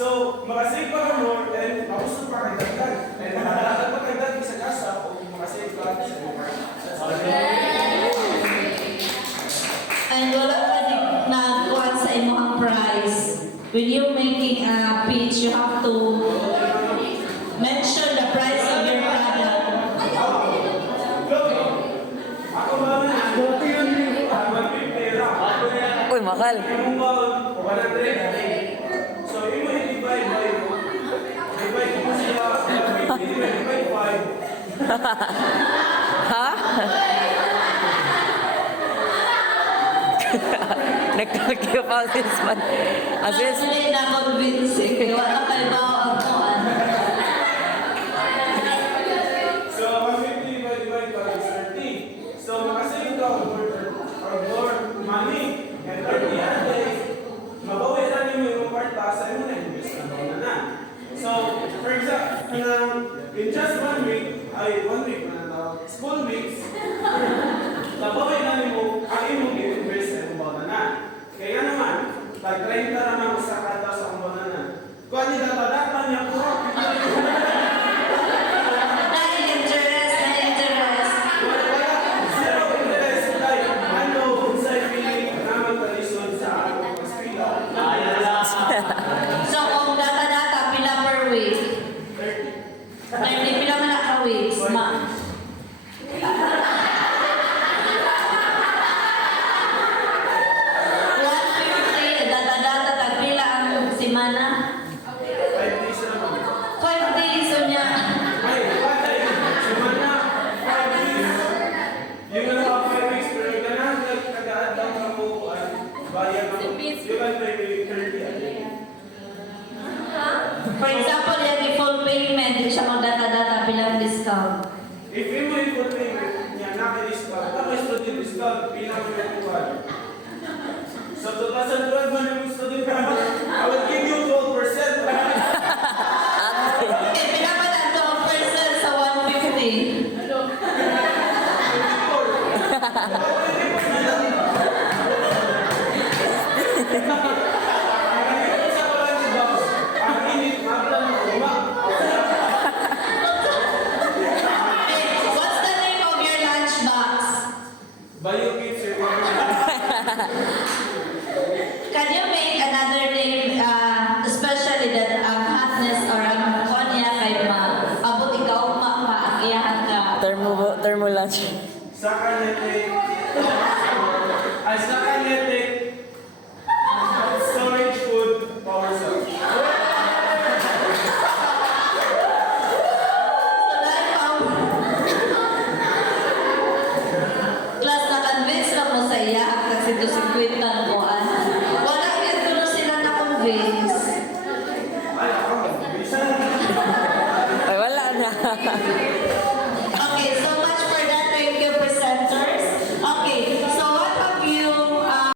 So, makasave pa ka more, and mausap pa kay dagdag. And nakalakan pa kay dagdag sa kasa, o makasave pa sa imo. And wala pa din nagkuhan sa imo ang price. When you're making a pitch, you have to mention the price of your product. Ako ba na? Uy, mahal. So, imo i-divide by divide mo sila divide by 5. Ha? Nagkakyo pa this man. Asis? Actually, na-convincing. Wala kayo ba ang kuhan? So, 150 divided by 30. So, makasave ka more money. And 30 yan ay mabawi na rin yung part sa imo na invest na. So, for example, in just 1 week, school weeks, nabawi na rin mo ang imong invest sa imo na. Kaya naman, pag 30 na naman sa kata sa imo na. Kung hindi datadapan niya po, Na-interest. zero interest like ano unsay feeling naman kalisod sa akong eskwela. So, kung data, pila per week? 30 pila man ka weeks, ma. 150, data, pila ang simana? 5 days naman. 5 days, so niya. Ay, patay. Semana, 5 weeks. Yung ano ka 5 weeks, pero ganang nagkagaan lang ka mo bayan mo. You can pay me 30 a day. For example, yan yung full payment, hindi siya mag-data, bilang discount. If you mo yung payment niya, naka-discount, naka-student discount, pinaka-kuhan. So, 2012 man yung student ka, I will give you 12%. Okay, pinapat ang 12% sa 150. What's the name of your lunchbox? Can you make another name, especially that ang hotness or ang konya kay abot ikaw ang iyahan ka? Thermo lunch. Storage food power cell. Class na-convince lang mo sa iya kasi ito si Queen ng kuan. Wala yun doon sila na-convince. Ay, ako, bisa. Ay, wala na. Okay, so